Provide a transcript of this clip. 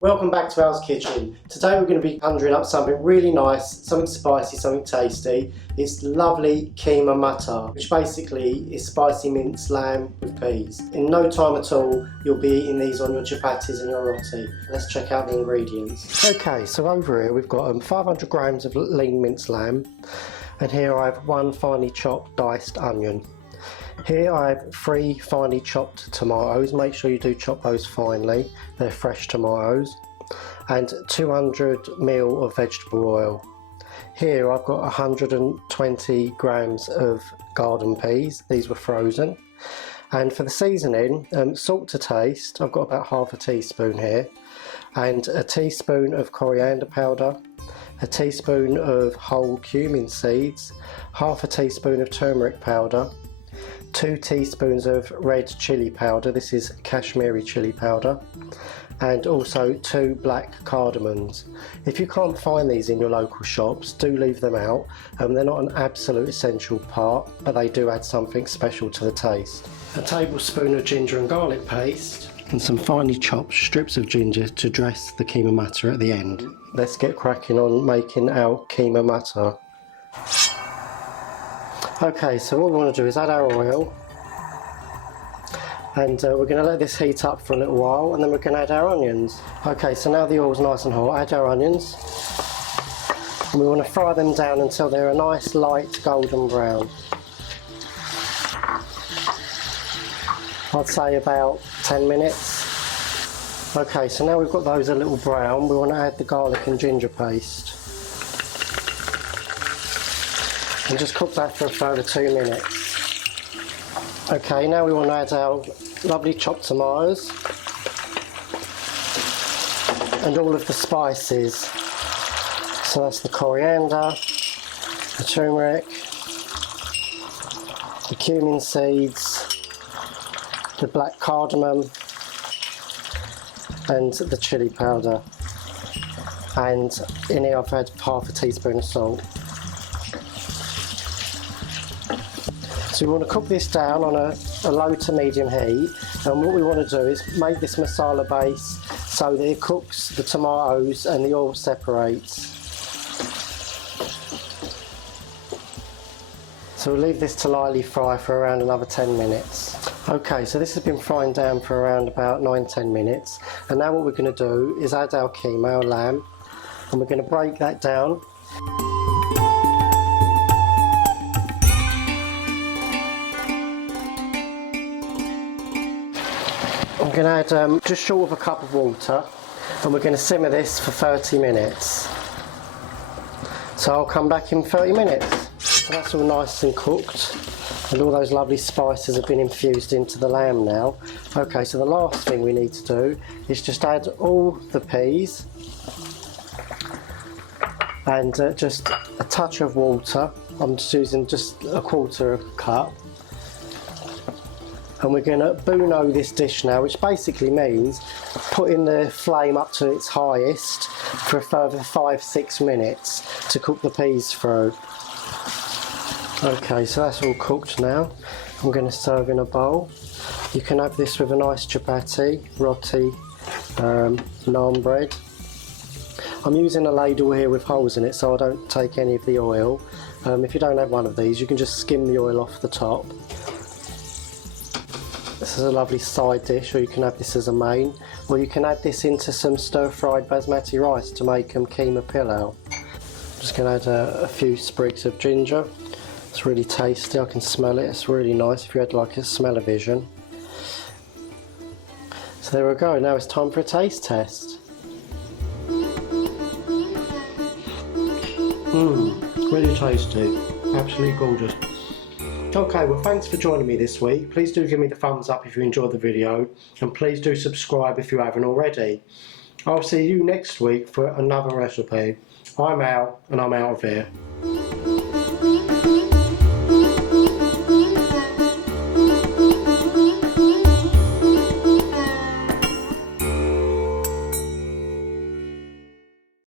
Welcome back to Al's Kitchen. Today we're going to be conjuring up something really nice, something spicy, something tasty. It's lovely Keema Muttar, which basically is spicy minced lamb with peas. In no time at all, you'll be eating these on your chapatis and your roti. Let's check out the ingredients. Okay, so over here we've got 500 grams of lean minced lamb, and here I have 1 finely chopped diced onion. Here I have 3 finely chopped tomatoes. Make sure you do chop those finely, they're fresh tomatoes, and 200 ml of vegetable oil. Here I've got 120 grams of garden peas, these were frozen. And for the seasoning, salt to taste, I've got about half a teaspoon here, and a teaspoon of coriander powder, a teaspoon of whole cumin seeds, half a teaspoon of turmeric powder, 2 teaspoons of red chilli powder, this is Kashmiri chili powder, and also 2 black cardomoms. If you can't find these in your local shops, do leave them out. They're not an absolute essential part, but they do add something special to the taste. A tablespoon of ginger and garlic paste, and some finely chopped strips of ginger to dress the Keema Muttar at the end. Let's get cracking on making our Keema Muttar. Okay, so what we want to do is add our oil, and we're going to let this heat up for a little while, and then we're going to add our onions. Okay, so now the oil's nice and hot, add our onions, and we want to fry them down until they're a nice light golden brown. I'd say about 10 minutes. Okay, so now we've got those a little brown, we want to add the garlic and ginger paste. And just cook that for a further 2 minutes. Okay, now we want to add our lovely chopped tomatoes and all of the spices. So that's the coriander, the turmeric, the cumin seeds, the black cardamom, and the chili powder. And in here I've had half a teaspoon of salt. So we want to cook this down on a low to medium heat, and what we want to do is make this masala base so that it cooks the tomatoes and the oil separates. So we'll leave this to lightly fry for around another 10 minutes. Okay, so this has been frying down for around about 9-10 minutes, and now what we're going to do is add our keema, our lamb, and we're going to break that down. I'm going to add just short of a cup of water, and we're going to simmer this for 30 minutes. So I'll come back in 30 minutes. So that's all nice and cooked, and all those lovely spices have been infused into the lamb now. Okay, so the last thing we need to do is just add all the peas and just a touch of water. I'm just using just a quarter of a cup. And we're going to bouillon this dish now, which basically means putting the flame up to its highest for a further 5-6 minutes to cook the peas through. Okay, so that's all cooked now. I'm going to serve in a bowl. You can have this with a nice chapati, roti, naan bread. I'm using a ladle here with holes in it so I don't take any of the oil. If you don't have one of these, you can just skim the oil off the top. This is a lovely side dish, or you can have this as a main, or you can add this into some stir-fried basmati rice to make keema pilau. I'm just going to add a few sprigs of ginger. It's really tasty, I can smell it, it's really nice if you had like a smell-o-vision. So there we go, now it's time for a taste test. Really tasty, absolutely gorgeous. Okay, well thanks for joining me this week. Please do give me the thumbs up if you enjoyed the video, and please do subscribe if you haven't already. I'll see you next week for another recipe. I'm Al, and I'm out of here.